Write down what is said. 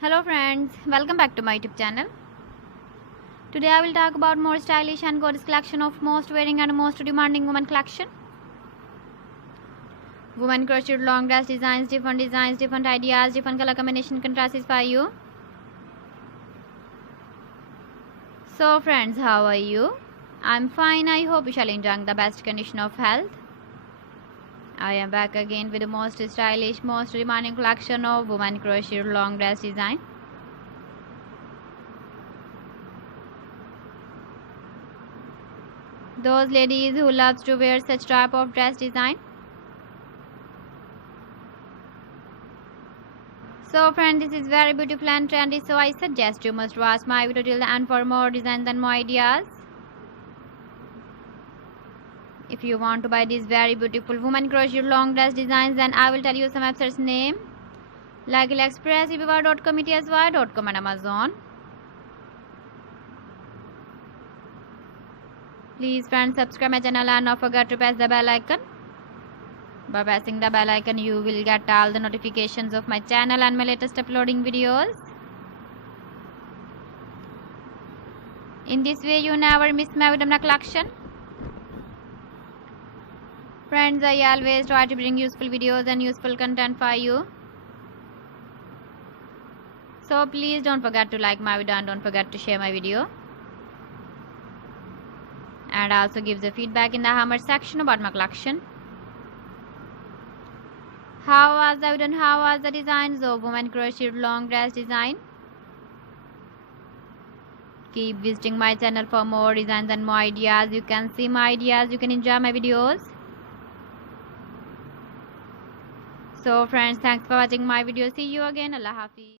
Hello friends, welcome back to my YouTube channel. Today I will talk about more stylish and gorgeous collection of most wearing and most demanding women collection. Women crocheted long dress designs, different ideas, different color combination contrasts for you. So friends, how are you? I'm fine. I hope you shall enjoy the best condition of health. I am back again with the most stylish, most demanding collection of women crocheted long dress design. Those ladies who loves to wear such type of dress design. So friends, this is very beautiful and trendy, so I suggest you must watch my video till the end for more designs and more ideas. If you want to buy these very beautiful women crochet long dress designs, then I will tell you some websites name like AliExpress, eBay.com, ETSY.com and Amazon. Please friends, subscribe my channel and not forget to press the bell icon. By pressing the bell icon, you will get all the notifications of my channel and my latest uploading videos. In this way, you never miss my video collection. Friends, I always try to bring useful videos and useful content for you. So please don't forget to like my video and don't forget to share my video. And also give the feedback in the comment section about my collection. How was the video and how was the designs of women crocheted long dress design? Keep visiting my channel for more designs and more ideas. You can see my ideas, you can enjoy my videos. So friends, thanks for watching my video. See you again. Allah Hafiz.